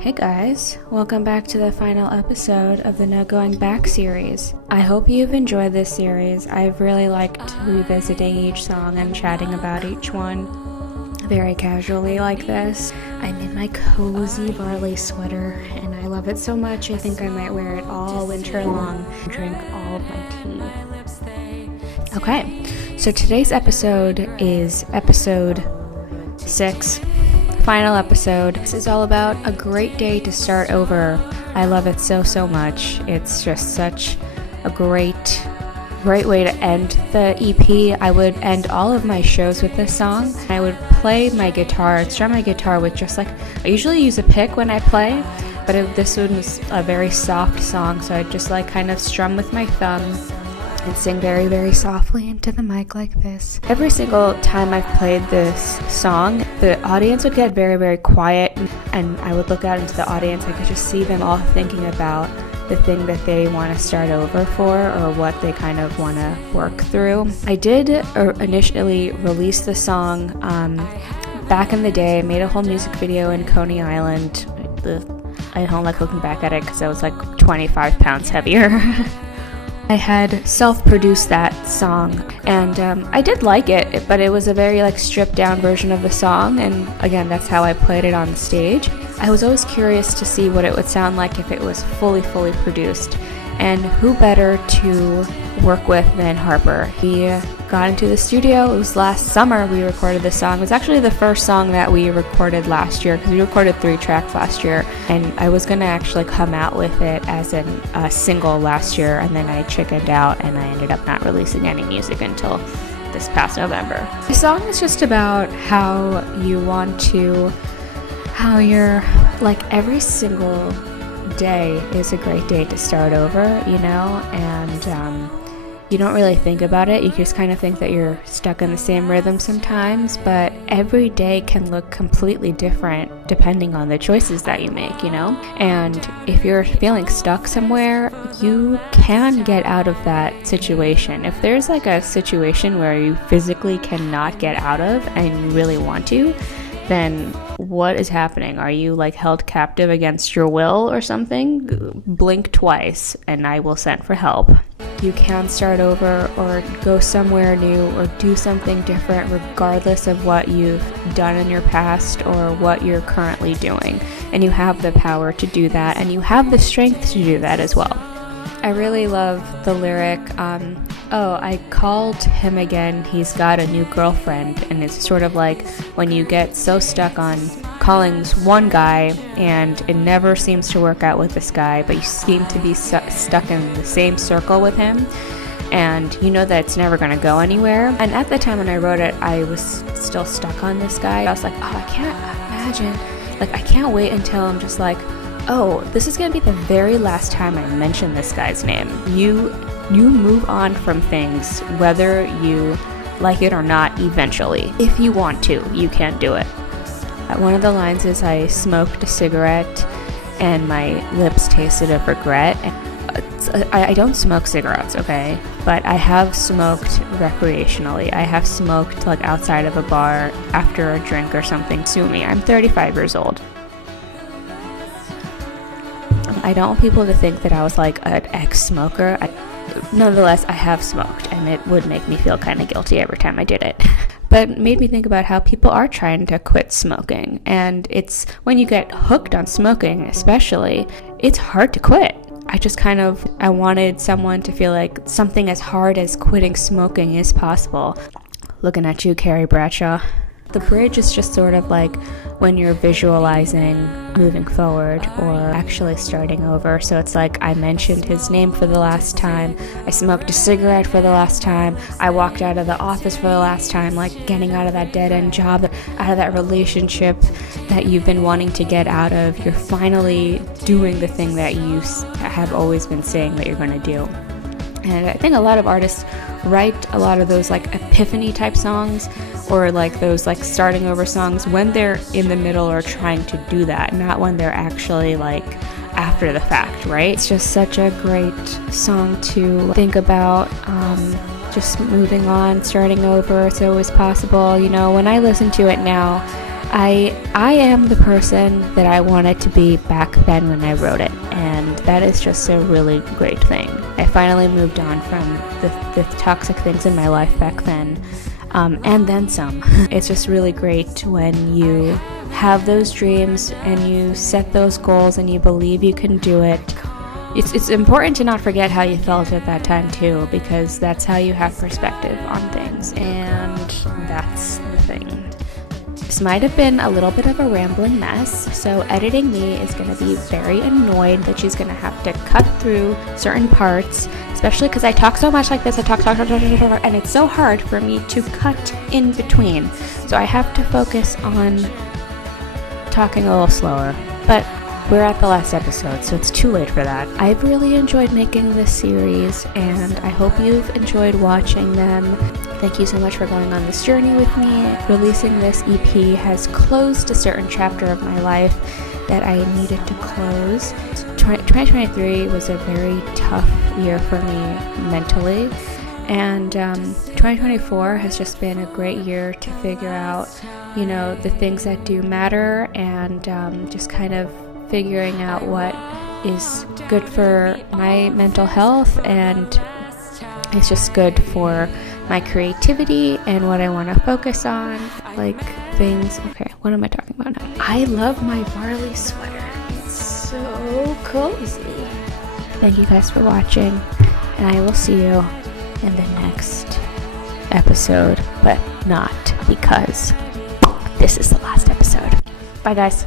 Hey guys, welcome back to the final episode of the No Going Back series. I hope you've enjoyed this series. I've really liked revisiting each song and chatting about each one very casually like this. I'm in my cozy Varley sweater and I love it so much I think I might wear it all winter long and drink all of my tea. Okay, so today's episode is episode 6. Final episode. This is all about a great day to start over. I love it so much. It's just such a great way to end the EP. I would end all of my shows with this song. I would play my guitar, strum my guitar with just like, I usually use a pick when I play, but this one was a very soft song, so I'd just like kind of strum with my thumb and sing very softly into the mic like this. Every single time I've played this song, the audience would get very quiet, and I would look out into the audience. I could just see them all thinking about the thing that they want to start over for or what they kind of want to work through. I did initially release the song back in the day. I made a whole music video in Coney Island. I don't like looking back at it because I was like 25 pounds heavier. I had self-produced that song, and I did like it, but it was a very like stripped down version of the song, and again, that's how I played it on the stage. I was always curious to see what it would sound like if it was fully produced, and who better to work with than Harper. He got into the studio. It was last summer we recorded this song. It was actually the first song that we recorded last year, because we recorded 3 tracks last year, and I was going to actually come out with it as a single last year, and then I chickened out and I ended up not releasing any music until this past November. The song is just about how you're like every single day is a great day to start over, you know, and you don't really think about it. You just kind of think that you're stuck in the same rhythm sometimes, but every day can look completely different depending on the choices that you make, you know? And if you're feeling stuck somewhere, you can get out of that situation. If there's like a situation where you physically cannot get out of and you really want to, then what is happening? Are you like held captive against your will or something? Blink twice and I will send for help. You can start over or go somewhere new or do something different regardless of what you've done in your past or what you're currently doing. And you have the power to do that, and you have the strength to do that as well. I really love the lyric, I called him again, he's got a new girlfriend. And it's sort of like when you get so stuck on calling one guy and it never seems to work out with this guy, but you seem to be stuck in the same circle with him, and you know that it's never going to go anywhere. And at the time when I wrote it, I was still stuck on this guy. I was like, I can't imagine, like I can't wait until I'm just like, this is going to be the very last time I mention this guy's name. You move on from things whether you like it or not eventually. If you want to, you can do it. One of the lines is, I smoked a cigarette and my lips tasted of regret. I don't smoke cigarettes, okay? But I have smoked recreationally. I have smoked like outside of a bar after a drink or something. Sue me, I'm 35 years old. I don't want people to think that I was like an ex-smoker. Nonetheless, I have smoked, and it would make me feel kind of guilty every time I did it. But it made me think about how people are trying to quit smoking, and it's when you get hooked on smoking especially, it's hard to quit. I wanted someone to feel like something as hard as quitting smoking is possible. Looking at you, Carrie Bradshaw. The bridge is just sort of like when you're visualizing moving forward or actually starting over. So it's like I mentioned his name for the last time, I smoked a cigarette for the last time, I walked out of the office for the last time, like getting out of that dead-end job, out of that relationship that you've been wanting to get out of. You're finally doing the thing that you have always been saying that you're going to do. And I think a lot of artists write a lot of those like epiphany type songs or like those like starting over songs when they're in the middle or trying to do that, not when they're actually like after the fact, right? It's just such a great song to think about, just moving on, starting over. It's always possible. You know, when I listen to it now, I am the person that I wanted to be back then when I wrote it, and that is just a really great thing. I finally moved on from the toxic things in my life back then, and then some. It's just really great when you have those dreams and you set those goals and you believe you can do it. It's important to not forget how you felt at that time too, because that's how you have perspective on things, and that's the thing. This might have been a little bit of a rambling mess, so editing me is going to be very annoyed that she's going to have to cut through certain parts, especially because I talk so much like this. I talk, and it's so hard for me to cut in between. So I have to focus on talking a little slower. But we're at the last episode, so it's too late for that. I've really enjoyed making this series, and I hope you've enjoyed watching them. Thank you so much for going on this journey with me. Releasing this EP has closed a certain chapter of my life that I needed to close. 2023 was a very tough year for me mentally, and 2024 has just been a great year to figure out, the things that do matter, and just kind of figuring out what is good for my mental health, and it's just good for my creativity and what I want to focus on, like things. Okay, what am I talking about now? I love my Varley sweater. It's so cozy. Thank you guys for watching, and I will see you in the next episode, but not because this is the last episode. Bye guys.